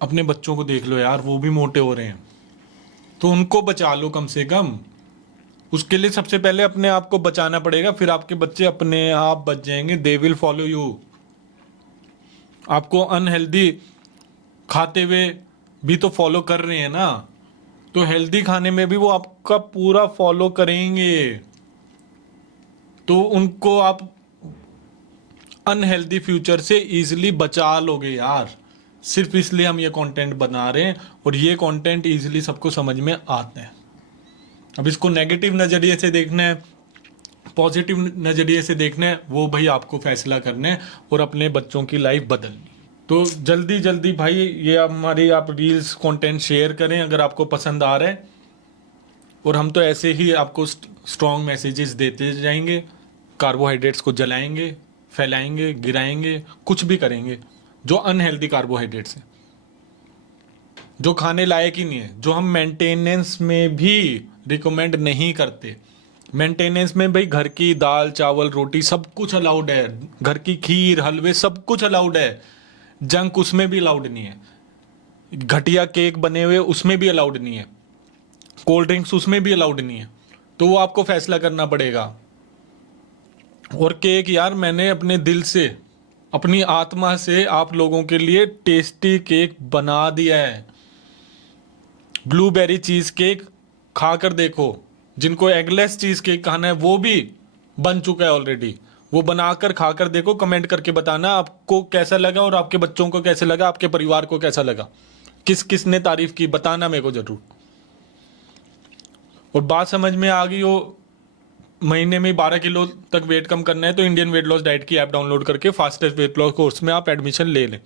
अपने बच्चों को देख लो यार, वो भी मोटे हो रहे हैं, तो उनको बचा लो कम से कम। उसके लिए सबसे पहले अपने आप को बचाना पड़ेगा, फिर आपके बच्चे अपने आप बच जाएंगे, दे विल फॉलो यू। आपको अनहेल्दी खाते हुए भी तो फॉलो कर रहे हैं ना, तो हेल्दी खाने में भी वो आपका पूरा फॉलो करेंगे, तो उनको आप अनहेल्दी फ्यूचर से इजीली बचा लोगे यार। सिर्फ इसलिए हम ये कंटेंट बना रहे हैं, और ये कंटेंट इजीली सबको समझ में आता है। अब इसको नेगेटिव नज़रिए से देखना है, पॉजिटिव नज़रिए से देखना है, वो भाई आपको फैसला करना है और अपने बच्चों की लाइफ बदलनी। तो जल्दी जल्दी भाई ये हमारी आप रील्स कंटेंट शेयर करें अगर आपको पसंद आ रहा है, और हम तो ऐसे ही आपको स्ट्रॉन्ग मैसेजेस देते जाएंगे, कार्बोहाइड्रेट्स को जलाएंगे, फैलाएंगे, गिराएंगे, कुछ भी करेंगे जो अनहेल्दी कार्बोहाइड्रेट्स हैं, जो खाने लायक ही नहीं है, जो हम मेंटेनेंस में भी रिकमेंड नहीं करते। मेंटेनेंस में भाई घर की दाल चावल रोटी सब कुछ अलाउड है, घर की खीर हलवे सब कुछ अलाउड है, जंक उसमें भी अलाउड नहीं है, घटिया केक बने हुए उसमें भी अलाउड नहीं है, कोल्ड ड्रिंक्स उसमें भी अलाउड नहीं है। तो वो आपको फैसला करना पड़ेगा। और केक यार मैंने अपने दिल से, अपनी आत्मा से आप लोगों के लिए टेस्टी केक बना दिया है। ब्लूबेरी चीज केक खाकर देखो, जिनको एगलेस चीज केक खाना है वो भी बन चुका है ऑलरेडी, वो बनाकर खाकर देखो, कमेंट करके बताना आपको कैसा लगा और आपके बच्चों को कैसे लगा, आपके परिवार को कैसा लगा, किस किस ने तारीफ की, बताना मेरे को जरूर। और बात समझ में आ गई हो, महीने में 12 किलो तक वेट कम करना है, तो इंडियन वेट लॉस डाइट की ऐप डाउनलोड करके फास्टेस्ट वेट लॉस कोर्स में आप एडमिशन ले लें।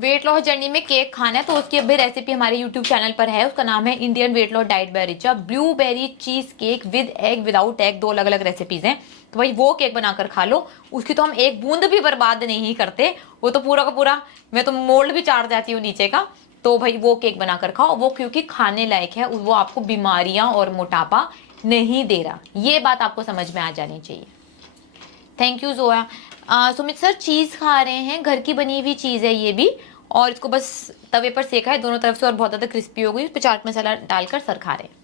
वेट लॉस जर्नी में केक खाना है तो उसकी अभी रेसिपी हमारे यूट्यूब चैनल पर है। उसका नाम है Indian weight loss diet by Richa. Blueberry cheese cake with egg without egg, 2 अलग अलग रेसिपीज हैं। तो भाई वो केक बनाकर खा लो, उसकी तो हम एक बूंद भी बर्बाद नहीं करते, वो तो पूरा का पूरा, मैं तो मोल्ड भी चाट जाती हूँ नीचे का। तो भाई वो केक बनाकर खाओ, वो क्योंकि खाने लायक है, वो आपको बीमारियां और मोटापा नहीं दे रहा। ये बात आपको समझ में आ जानी चाहिए। Thank you Zoya. Sumit sir चीज खा रहे हैं, घर की बनी हुई चीज है ये भी, और इसको बस तवे पर सेका है दोनों तरफ से और बहुत ज्यादा क्रिस्पी हो गई, उस पर चाट मसाला डालकर सर खा रहे हैं।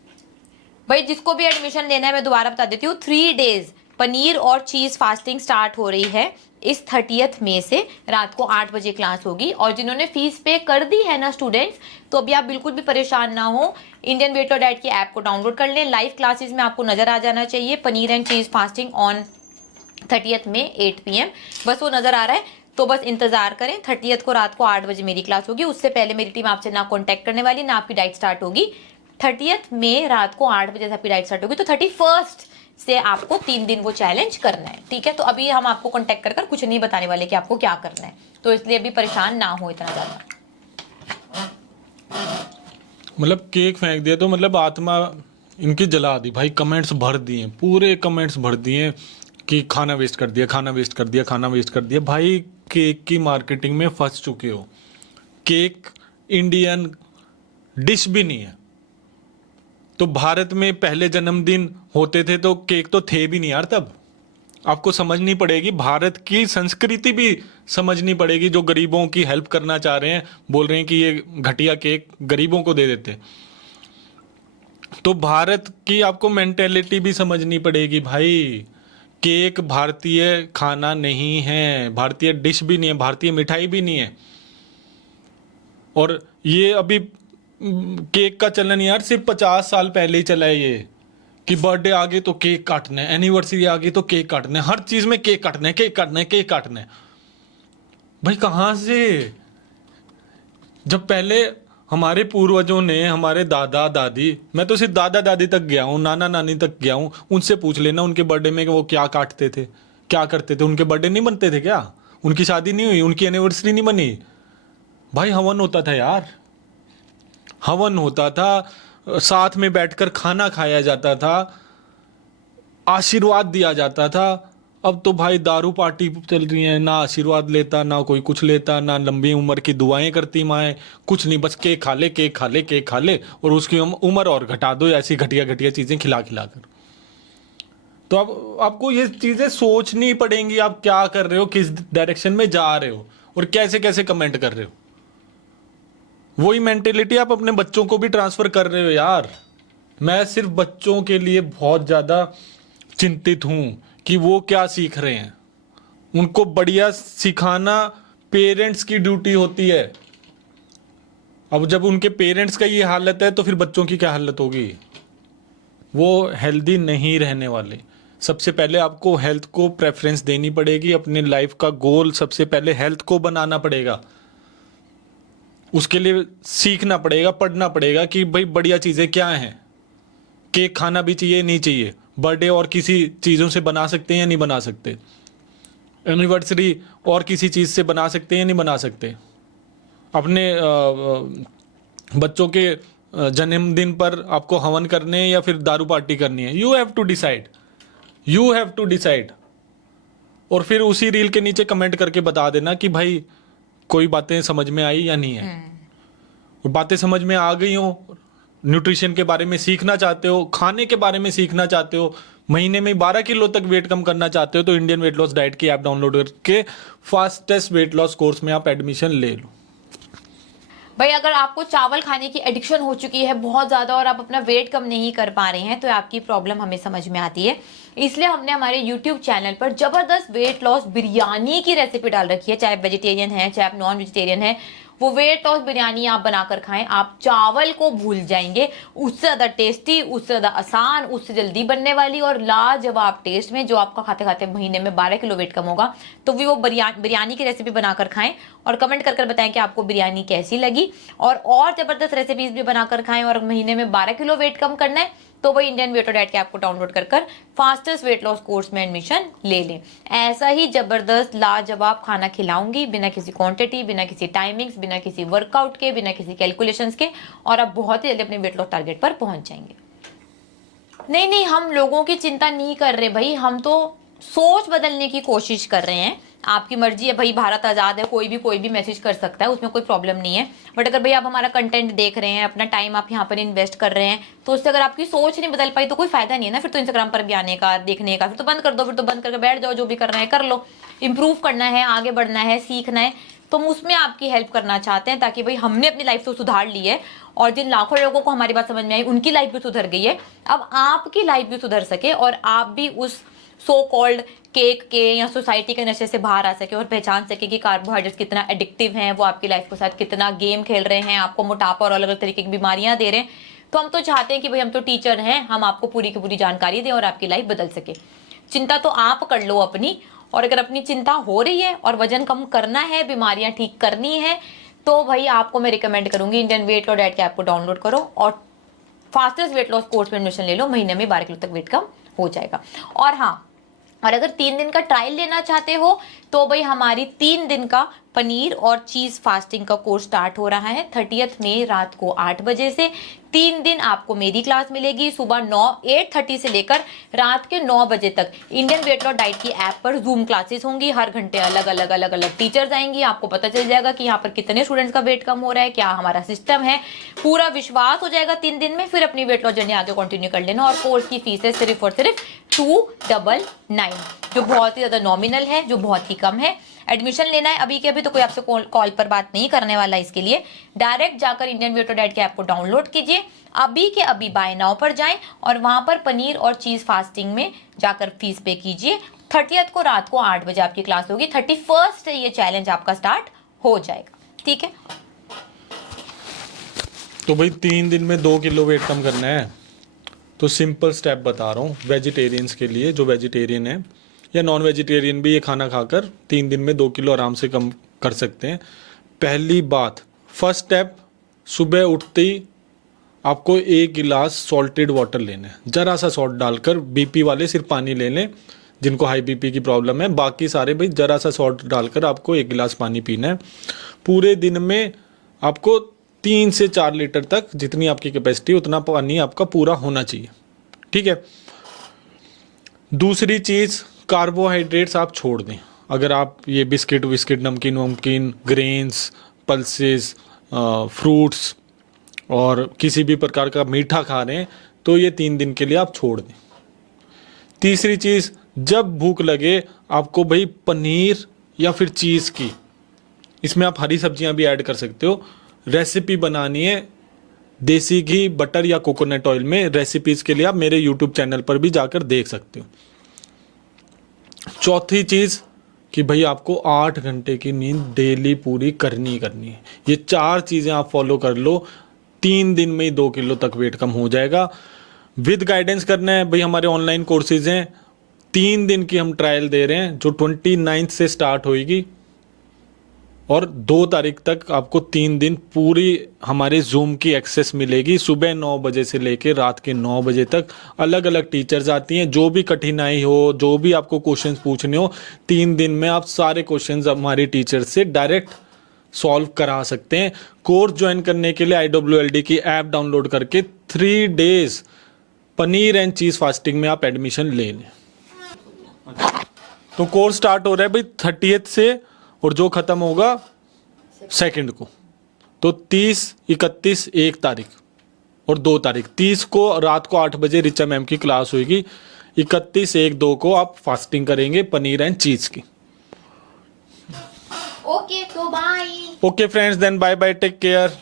भाई जिसको भी एडमिशन लेना है मैं दोबारा बता देती हूँ, 3 डेज पनीर और चीज फास्टिंग स्टार्ट हो रही है इस 30 मई से। रात को 8 बजे क्लास होगी। और जिन्होंने फीस पे कर दी है ना स्टूडेंट्स, तो अभी आप बिल्कुल भी परेशान ना हो, इंडियन वेट लॉस डाइट की ऐप को डाउनलोड कर लें। लाइव क्लासेस में आपको नजर आ जाना चाहिए पनीर एंड चीज फास्टिंग ऑन 30 में 8 PM, बस वो नजर आ रहा है। तो बस इंतजार करें, 30 को रात को 8 बजे मेरी क्लास होगी। उससे पहले मेरी टीम आपसे ना कांटेक्ट करने वाली, ना आपकी डाइट स्टार्ट होगी। 30 में रात को 8 बजे से आपकी डाइट स्टार्ट होगी, तो 31 से आपको 3 दिन वो चैलेंज करना है, ठीक है। तो अभी हम आपको कांटेक्ट कर कुछ नहीं बताने वाले कि आपको क्या करना है, तो इसलिए अभी परेशान ना हो इतना ज्यादा। मतलब केक फेंक दिया तो मतलब आत्मा इनकी जला दी भाई। कमेंट्स भर दिए, पूरे कमेंट्स भर दिए कि खाना वेस्ट कर दिया, खाना वेस्ट कर दिया, खाना वेस्ट कर दिया। भाई केक की मार्केटिंग में फंस चुके हो। केक इंडियन डिश भी नहीं है। तो भारत में पहले जन्मदिन होते थे तो केक तो थे भी नहीं यार तब। आपको समझनी पड़ेगी, भारत की संस्कृति भी समझनी पड़ेगी। जो गरीबों की हेल्प करना चाह रहे हैं, बोल रहे हैं कि ये घटिया केक गरीबों को दे देते, तो भारत की आपको मेंटेलिटी भी समझनी पड़ेगी भाई। केक भारतीय खाना नहीं है, भारतीय डिश भी नहीं है, भारतीय मिठाई भी नहीं है। और ये अभी केक का चलन यार सिर्फ 50 साल पहले ही चला है ये, कि बर्थडे आ गई तो केक काटना है, एनिवर्सरी आ गई तो केक काटना है, हर चीज में केक काटना है, केक काटना है, केक काटना है। भाई कहाँ से? जब पहले हमारे पूर्वजों ने, हमारे दादा दादी, मैं तो सिर्फ दादा दादी तक गया हूँ, नाना नानी तक गया हूँ, उनसे पूछ लेना उनके बर्थडे में वो क्या काटते थे, क्या करते थे। उनके बर्थडे नहीं बनते थे क्या? उनकी शादी नहीं हुई, उनकी एनिवर्सरी नहीं बनी? भाई हवन होता था यार, हवन होता था, साथ में बैठकर खाना खाया जाता था, आशीर्वाद दिया जाता था। अब तो भाई दारू पार्टी चल रही है, ना आशीर्वाद लेता, ना कोई कुछ लेता, ना लंबी उम्र की दुआएं करती माएँ, कुछ नहीं, बस केक खा ले, केक खा ले, केक खा ले, और उसकी उम्र और घटा दो ऐसी घटिया घटिया चीज़ें खिला खिला कर। तो अब आपको ये चीज़ें सोचनी पड़ेंगी, आप क्या कर रहे हो, किस डायरेक्शन में जा रहे हो, और कैसे कैसे कमेंट कर रहे हो। वही मेंटेलिटी आप अपने बच्चों को भी ट्रांसफर कर रहे हो यार। मैं सिर्फ बच्चों के लिए बहुत ज़्यादा चिंतित हूँ कि वो क्या सीख रहे हैं। उनको बढ़िया सिखाना पेरेंट्स की ड्यूटी होती है। अब जब उनके पेरेंट्स का ये हालत है तो फिर बच्चों की क्या हालत होगी? वो हेल्दी नहीं रहने वाले। सबसे पहले आपको हेल्थ को प्रेफरेंस देनी पड़ेगी। अपने लाइफ का गोल सबसे पहले हेल्थ को बनाना पड़ेगा। उसके लिए सीखना पड़ेगा, पढ़ना पड़ेगा कि भाई बढ़िया चीज़ें क्या हैं। केक खाना भी चाहिए, नहीं चाहिए? बर्थडे और किसी चीज़ों से बना सकते हैं या नहीं बना सकते? एनिवर्सरी और किसी चीज़ से बना सकते हैं या नहीं बना सकते? अपने बच्चों के जन्मदिन पर आपको हवन करने हैं या फिर दारू पार्टी करनी है? You have to decide, you have to decide. और फिर उसी रील के नीचे कमेंट करके बता देना कि भाई कोई बातें समझ में आई या नहीं है। बातें समझ में आ गई हो, न्यूट्रिशन के बारे में सीखना चाहते हो, खाने के बारे में सीखना चाहते हो, महीने में 12 किलो तक वेट कम करना चाहते हो, तो इंडियन वेट लॉस डाइट की ऐप डाउनलोड करके फास्टेस्ट वेट लॉस कोर्स में आप एडमिशन ले लो। भाई अगर आपको चावल खाने की एडिक्शन हो चुकी है बहुत ज्यादा और आप अपना वेट कम नहीं कर पा रहे हैं, तो आपकी प्रॉब्लम हमें समझ में आती है। इसलिए हमने हमारे YouTube चैनल पर जबरदस्त वेट लॉस बिरयानी की रेसिपी डाल रखी है। चाहे वेजिटेरियन है, चाहे आप नॉन वेजिटेरियन है, वो वेट लॉस बिरयानी आप बनाकर खाएं, आप चावल को भूल जाएंगे। उससे ज्यादा टेस्टी, उससे ज्यादा आसान, उससे जल्दी बनने वाली और लाजवाब टेस्ट में, जो आपका खाते खाते महीने में 12 किलो वेट कम होगा। तो वो बिरयानी की रेसिपी बनाकर खाएं और कमेंट कर बताएं कि आपको बिरयानी कैसी लगी। और जबरदस्त रेसिपीज भी बनाकर खाएं और महीने में 12 किलो वेट कम करना है तो वही इंडियन वेट और डाइट के ऐप को डाउनलोड कर फास्टेस्ट वेट लॉस कोर्स में एडमिशन ले लें। ऐसा ही जबरदस्त लाजवाब खाना खिलाऊंगी, बिना किसी क्वांटिटी, बिना किसी टाइमिंग्स, बिना किसी वर्कआउट के, बिना किसी कैलकुलेशंस के, और आप बहुत ही जल्दी अपने वेट लॉस टारगेट पर पहुंच जाएंगे। नहीं नहीं, हम लोगों की चिंता नहीं कर रहे भाई, हम तो सोच बदलने की कोशिश कर रहे हैं। आपकी मर्जी है भाई, भारत आज़ाद है, कोई भी मैसेज कर सकता है, उसमें कोई प्रॉब्लम नहीं है। बट अगर भाई आप हमारा कंटेंट देख रहे हैं, अपना टाइम आप यहाँ पर इन्वेस्ट कर रहे हैं, तो उससे अगर आपकी सोच नहीं बदल पाई तो कोई फायदा नहीं है ना फिर तो इंस्टाग्राम पर भी आने का, देखने का। फिर तो बंद कर दो, फिर तो बंद करके बैठ जाओ, जो भी करना है कर लो। इंप्रूव करना है, आगे बढ़ना है, सीखना है, तो हम उसमें आपकी हेल्प करना चाहते हैं, ताकि भाई हमने अपनी लाइफ तो सुधार ली है, और जिन लाखों लोगों को हमारी बात समझ में आई उनकी लाइफ भी सुधर गई है। अब आपकी लाइफ भी सुधर सके और आप भी उस सो कॉल्ड केक के या सोसाइटी के नशे से बाहर आ सके और पहचान सके कि कार्बोहाइड्रेट्स कितना एडिक्टिव हैं, वो आपकी लाइफ के साथ कितना गेम खेल रहे हैं, आपको मोटापा और अलग अलग तरीके की बीमारियां दे रहे हैं। तो हम तो चाहते हैं कि भाई हम तो टीचर हैं, हम आपको पूरी की पूरी जानकारी दें और आपकी लाइफ बदल सके। चिंता तो आप कर लो अपनी, और अगर अपनी चिंता हो रही है और वजन कम करना है, बीमारियां ठीक करनी है, तो भाई आपको मैं रिकमेंड करूंगी इंडियन वेट और डाइट के ऐप को डाउनलोड करो और फास्टेस्ट वेट लॉस कोर्स में एडमिशन ले लो। महीने में 12 किलो तक वेट कम हो जाएगा। और हाँ, और अगर 3 दिन का ट्रायल लेना चाहते हो तो भाई हमारी 3 दिन का पनीर और चीज फास्टिंग का कोर्स स्टार्ट हो रहा है 30 मई रात को 8 बजे से। 3 दिन आपको मेरी क्लास मिलेगी, सुबह 8:30 से लेकर रात के 9 बजे तक। इंडियन वेट लॉस डाइट की ऐप पर जूम क्लासेस होंगी, हर घंटे अलग अलग टीचर्स आएंगी। आपको पता चल जाएगा कि यहाँ पर कितने स्टूडेंट्स का वेट कम हो रहा है, क्या हमारा सिस्टम है, पूरा विश्वास हो जाएगा 3 दिन में। फिर अपनी वेट लॉस जर्नी आगे कंटिन्यू कर लेना। और कोर्स की फीस है सिर्फ और सिर्फ 299, जो बहुत ही ज्यादा नॉमिनल है, जो बहुत ही कम है। एडमिशन लेना है अभी के अभी, तो कोई आपसे कॉल पर बात नहीं करने वाला। इसके लिए डायरेक्ट जाकर इंडियन वेट और डाइट के ऐप को डाउनलोड कीजिए, अभी के अभी बाय नाउ पर जाएं और वहां पर पनीर और चीज फास्टिंग में जाकर फीस पे कीजिए। 30 को रात को 8 बजे आपकी क्लास होगी, 31 से ये चैलेंज आपका स्टार्ट हो जाएगा। ठीक है, तो भाई 3 दिन में 2 किलो वेट कम करना है, तो सिंपल स्टेप बता रहा हूँ वेजिटेरियंस के लिए। जो वेजिटेरियन है या नॉन वेजिटेरियन भी ये खाना खाकर 3 दिन में 2 किलो आराम से कम कर सकते हैं। पहली बात, फर्स्ट स्टेप, सुबह उठते ही आपको 1 गिलास सॉल्टेड वाटर लेना है, जरा सा सॉल्ट डालकर। बीपी वाले सिर्फ पानी ले लें, जिनको हाई बीपी की प्रॉब्लम है, बाकी सारे भाई जरा सा सॉल्ट डालकर आपको 1 गिलास पानी पीना है। पूरे दिन में आपको 3 से 4 लीटर तक, जितनी आपकी कैपेसिटी उतना पानी आपका पूरा होना चाहिए। ठीक है। दूसरी चीज़, कार्बोहाइड्रेट्स आप छोड़ दें। अगर आप ये बिस्किट विस्किट, नमकीन वमकीन, ग्रेन्स, पल्सेस, फ्रूट्स और किसी भी प्रकार का मीठा खा रहे हैं, तो ये 3 दिन के लिए आप छोड़ दें। तीसरी चीज़, जब भूख लगे आपको भाई पनीर या फिर चीज़ की, इसमें आप हरी सब्जियां भी ऐड कर सकते हो, रेसिपी बनानी है देसी घी, बटर या कोकोनट ऑयल में। रेसिपीज़ के लिए आप मेरे यूट्यूब चैनल पर भी जाकर देख सकते हो। चौथी चीज़ कि भाई आपको 8 घंटे की नींद डेली पूरी करनी है। ये 4 चीज़ें आप फॉलो कर लो, 3 दिन में ही 2 किलो तक वेट कम हो जाएगा। विद गाइडेंस करना है भाई, हमारे ऑनलाइन कोर्सेज हैं, 3 दिन की हम ट्रायल दे रहे हैं, जो 29 से स्टार्ट होएगी और 2 तारीख तक आपको 3 दिन पूरी हमारे जूम की एक्सेस मिलेगी। सुबह 9 बजे से लेके रात के 9 बजे तक अलग अलग टीचर्स आती हैं। जो भी कठिनाई हो, जो भी आपको क्वेश्चंस पूछने हो, 3 दिन में आप सारे क्वेश्चंस हमारी टीचर से डायरेक्ट सॉल्व करा सकते हैं। कोर्स ज्वाइन करने के लिए IWLD की ऐप डाउनलोड करके 3 days paneer and cheese fasting में आप एडमिशन ले लें। तो कोर्स स्टार्ट हो रहा है भाई 30 से, और जो खत्म होगा 2 को। तो 30, 31, 1 तारीख और 2 तारीख। 30 को रात को 8 बजे रिचा मैम की क्लास होगी। 31, 1, 2 को आप फास्टिंग करेंगे पनीर एंड चीज की। ओके, तो bye. Okay friends, then bye bye, take care.